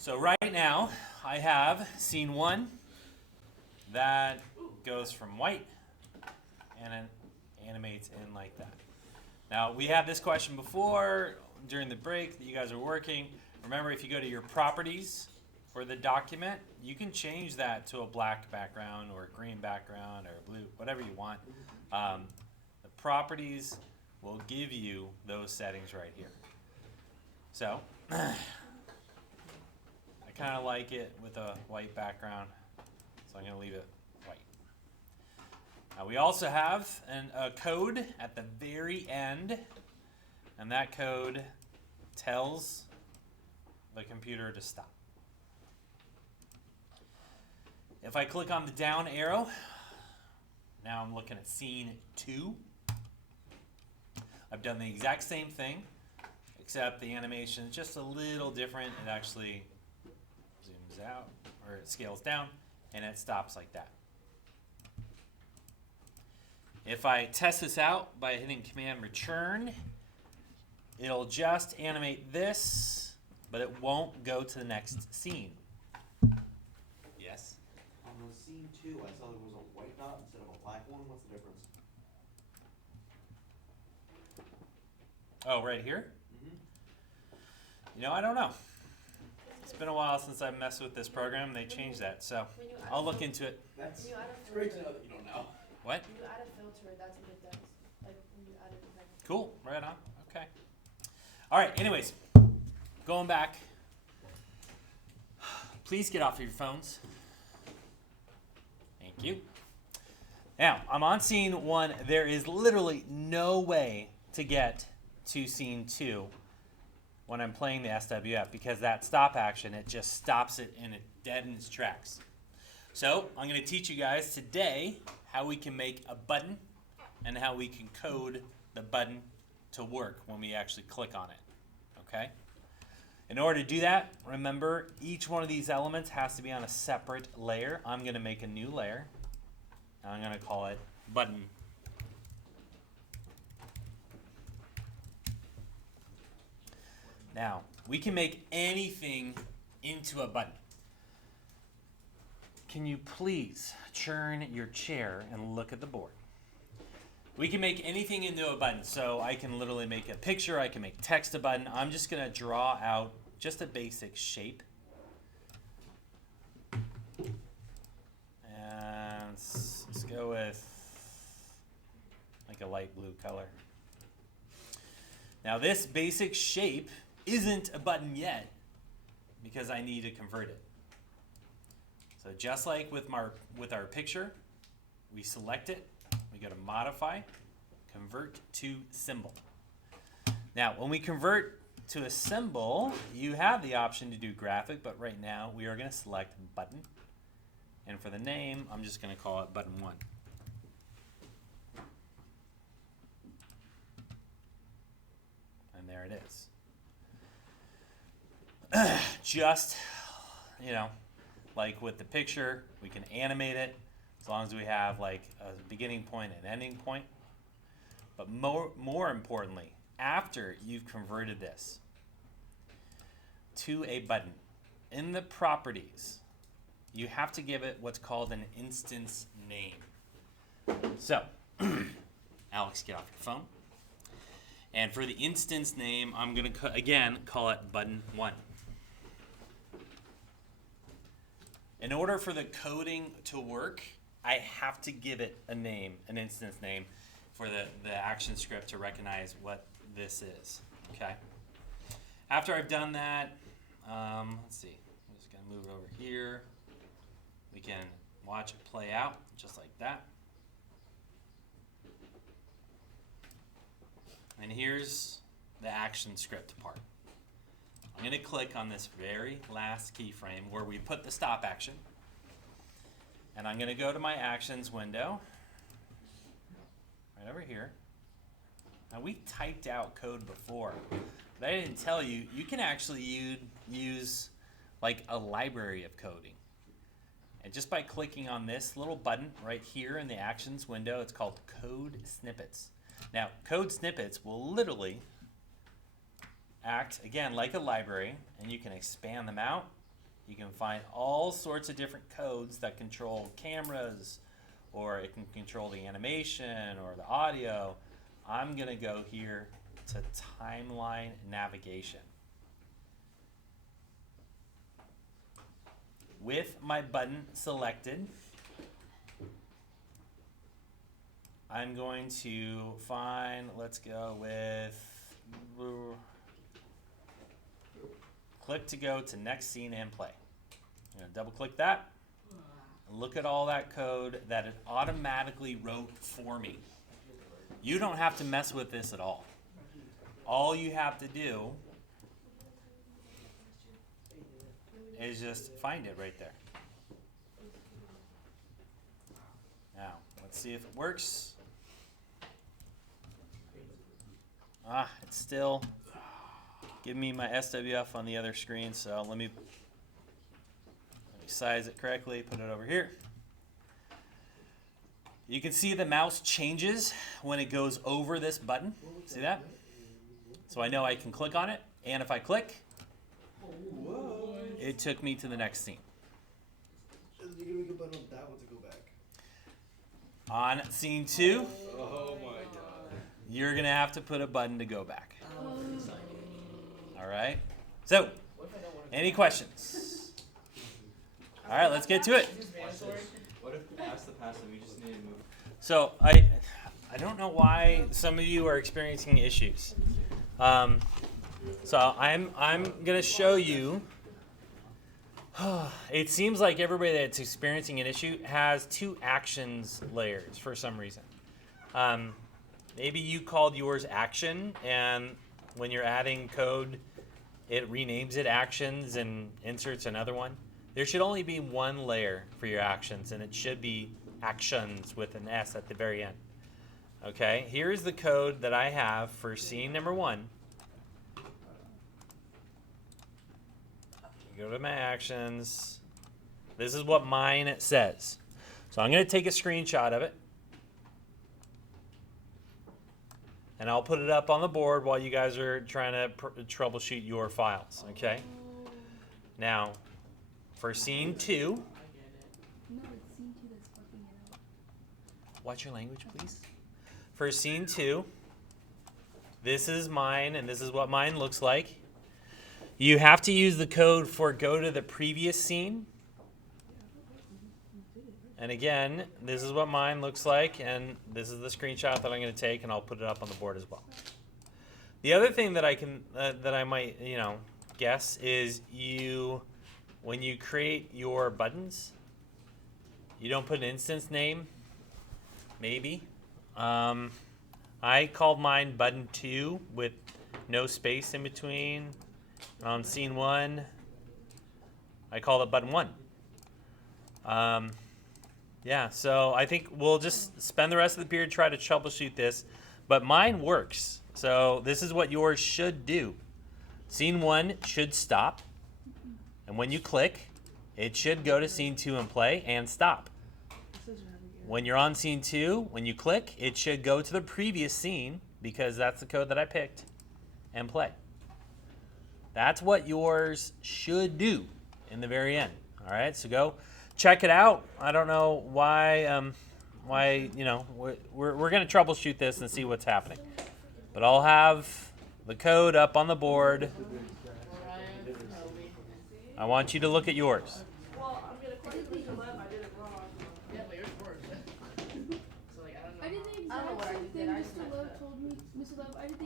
So right now, I have scene one that goes from white and then animates in like that. Now, we had this question before during the break that you guys are working. Remember, if you go to your properties for the document, you can change that to a black background or a green background or blue, whatever you want. The properties will give you those settings right here. So, I kind of like it with a white background, so I'm going to leave it white. Now we also have a code at the very end, and that code tells the computer to stop. If I click on the down arrow, now I'm looking at scene 2. I've done the exact same thing, except the animation is just a little different. It actually zooms out, or it scales down, and it stops like that. If I test this out by hitting Command Return, it'll just animate this, but it won't go to the next scene. Yes? On the scene 2, I saw there was a white dot instead of a black one. What's the difference? Oh, right here? Mm-hmm. You know, I don't know. It's been a while since I messed with this program. They changed that, so I'll look into it. That's When you add a it's great to filter. know that you don't know. What? When you add a filter, that's what it does. Like when you add it, like Cool. Right on. Okay. All right. Anyways, going back. Please get off of your phones. Thank you. Now, I'm on scene 1. There is literally no way to get to scene 2 when I'm playing the SWF because that stop action, it just stops it and it dead in its tracks. So, I'm going to teach you guys today how we can make a button and how we can code the button to work when we actually click on it. Okay? In order to do that, remember each one of these elements has to be on a separate layer. I'm going to make a new layer. And I'm going to call it button. Now, we can make anything into a button. Can you please turn your chair and look at the board? We can make anything into a button. So I can literally make a picture. I can make text a button. I'm just going to draw out just a basic shape. And let's go with like a light blue color. Now this basic shape isn't a button yet because I need to convert it. So just like with our picture, we select it, we go to modify, convert to symbol. Now when we convert to a symbol, you have the option to do graphic, but right now we are going to select button. And for the name, I'm just going to call it button 1. And there it is. Just, like with the picture, we can animate it as long as we have like a beginning point and ending point. But more importantly, after you've converted this to a button, in the properties, you have to give it what's called an instance name. So, Alex, get off your phone. And for the instance name, I'm going to, again, call it button 1. In order for the coding to work, I have to give it a name, an instance name, for the action script to recognize what this is. Okay? After I've done that, let's see. I'm just going to move it over here. We can watch it play out just like that. And here's the action script part. I'm going to click on this very last keyframe where we put the stop action. And I'm going to go to my actions window, right over here. Now we typed out code before, but I didn't tell you, you can actually use like a library of coding. And just by clicking on this little button right here in the actions window, it's called code snippets. Now, code snippets will literally act, again, like a library, and you can expand them out You can find all sorts of different codes that control cameras, or it can control the animation or the audio. I'm gonna go here to timeline navigation. With my button selected, I'm going to find, let's go with, click to go to next scene and play. I'm gonna double click that. Look at all that code that it automatically wrote for me. You don't have to mess with this at all. All you have to do is just find it right there. Now, let's see if it works. It's still giving me my SWF on the other screen, so let me size it correctly, put it over here. You can see the mouse changes when it goes over this button. See that? So I know I can click on it, and if I click, it took me to the next scene. You're gonna make a button on that one to go back. On scene 2, Oh my god. you're gonna have to put a button to go back. All right. So, any questions? All right, let's get to it. What if we pass the pass and we just need to move? So I don't know why some of you are experiencing issues. So I'm gonna show you. It seems like everybody that's experiencing an issue has 2 actions layers for some reason. Maybe you called yours action, and when you're adding code, it renames it actions and inserts another one. There should only be 1 layer for your actions, and it should be actions with an S at the very end. Okay, here's the code that I have for scene number 1. Go to my actions. This is what mine says. So I'm going to take a screenshot of it. And I'll put it up on the board while you guys are trying to troubleshoot your files, okay? Now, for scene 2, No, it's scene 2 that's fucking it up. watch your language, please. For scene 2, this is mine, and this is what mine looks like. You have to use the code for go to the previous scene. And again, this is what mine looks like, and this is the screenshot that I'm going to take, and I'll put it up on the board as well. The other thing that I can, that I might, guess is when you create your buttons, you don't put an instance name, maybe. I called mine button 2 with no space in between. On scene 1, I called it button 1. Yeah, so I think we'll just spend the rest of the period trying to troubleshoot this, but mine works. So this is what yours should do. Scene 1 should stop, and when you click, it should go to scene 2 and play and stop. When you're on scene 2, when you click, it should go to the previous scene, because that's the code that I picked, and play. That's what yours should do in the very end. All right, so go check it out. I don't know why we're going to troubleshoot this and see what's happening. But I'll have the code up on the board. I want you to look at yours. Well, I'm gonna click Mr. Lev, I did it wrong. Yeah, but yours works. So like I don't know. I did the I don't know exact what I same did. thing I just Mr. messed Lev up. told me. Mr. Lev, I did the